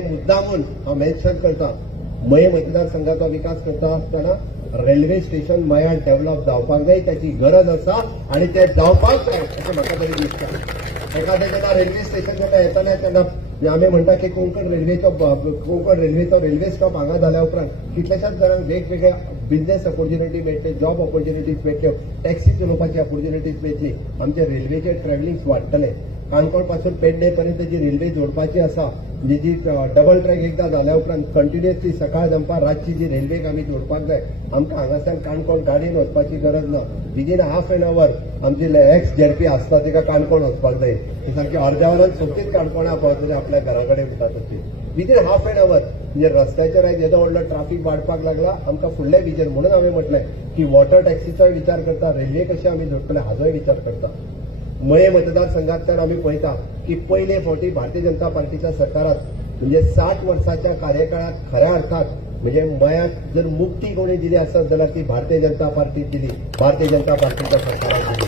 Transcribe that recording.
मुद्दामून हांव मेन्शन करता मये मतदारसंघाचो विकास करता आसतना रेल्वे स्टेशन मयात डेव्हलप जावपाक जाय, त्याची गरज आसा आणि ते जावपाक जाय अशें म्हाका तरी दिसता। एखादें जेन्ना रेल्वे स्टेशन जेन्ना येताना तेन्ना आमी म्हणटा की कोंकण रेल्वेचो रेल्वे स्टॉप हांगा जाल्या उपरांत कितल्याशाच जाणांक वेगवेगळ्या बिझनेस ऑपॉर्च्युनिटी मेळटल्यो, जॉब ऑपॉर्च्युनिटीज मेळटल्यो, टॅक्सी चलोवपाची ऑपॉर्च्युनिटीज मेळटली, आमचे रेल्वेचे ट्रॅव्हलिंग वाडटलें। काणकोण पासून पेडणे पर्यंत जी रेल्वे जोडपाची आसा, जी डबल ट्रॅक एकदा जाल्या उपरांत कंटिन्युअसली सकाळ दनपार रातची जी रेल्वेक आमी जोडपाक जाय, आमकां हांगासान काणकोण गाडयेन वचपाची गरज ना। विदीन हाफ एन अवर आमची एक्स जेडपी आसता तिका काणकोण वचपाक जाय, ती सारकी अर्द्या वरान सोबतीच काणकोणा पावतली आपल्या घरा कडेन उरता तशी। विदीन हाफ एन अवर म्हणजे रस्त्याचेर आयज येदो व्हडलो ट्राफीक वाडपाक लागला, आमकां फुडले विजन म्हणून हांवें म्हटलें की वॉटर टॅक्सीचोय विचार करता, रेल्वे कशें आमी जोडटले हाचोय विचार करता। मये मतदारसंघांतल्यान आमी पळयता की पयले फावटी भारतीय जनता पार्टीच्या सरकारात म्हणजे 60 वर्साच्या कार्यकाळात खऱ्या अर्थात म्हणजे मयाक जर मुक्ती कोणी दिली आसत जाल्यार ती भारतीय जनता पार्टी दिली, भारतीय जनता पार्टीच्या सरकारान दिली।